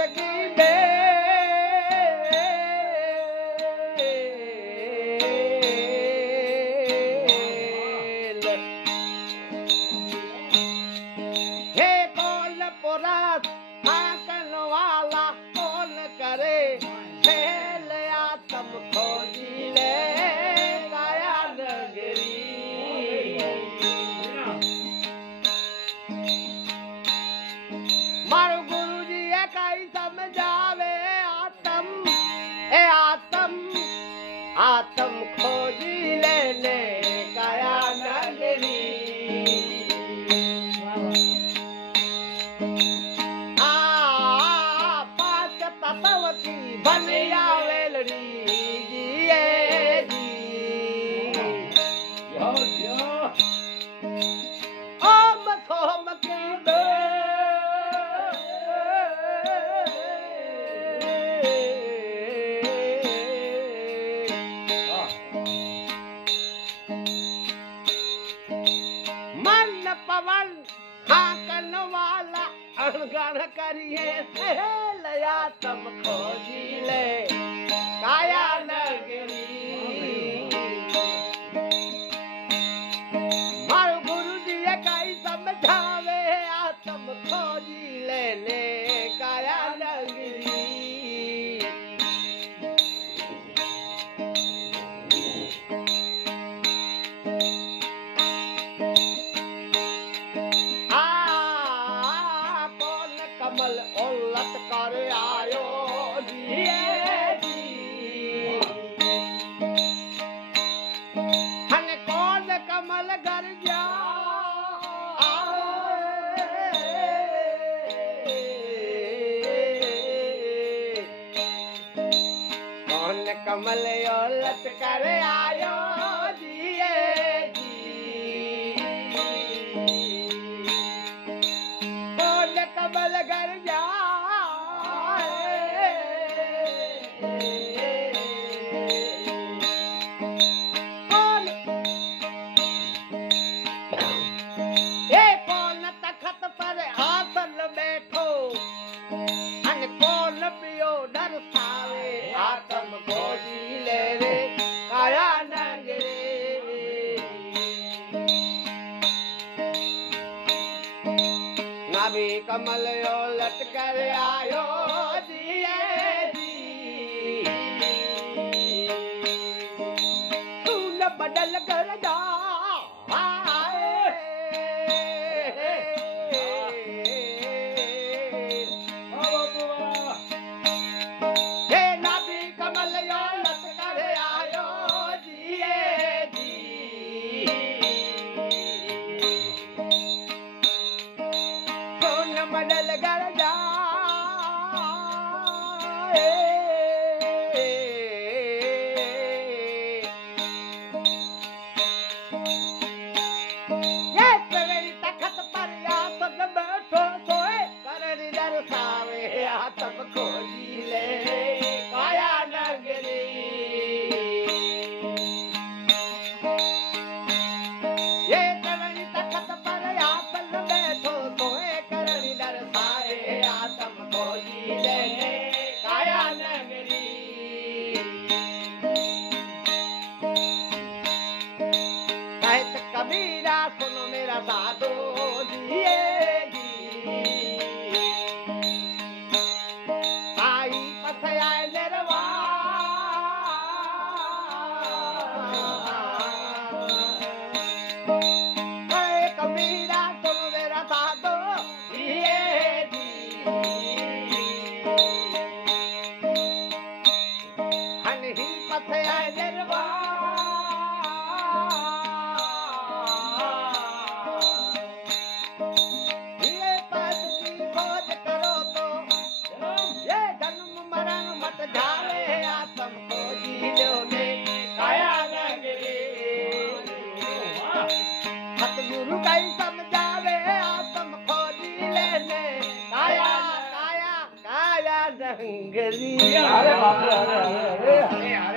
সকিবে হে বল পরাত આથમ ખોજી લે લે पवन हाकन वाला अणगण करिए लया तब खोजी ले काया नगरी गुरु जी कई समझावे आत्म खोजी ले काया नगरी कमल जोल जी ओ कमल गर जा பக்கம் கோயிலே கழாநகரே நபி கமலையோ லட்கரே ஆயோ बदल कर जा तख़त परे आतम सोए करतम खोरी சங்கதி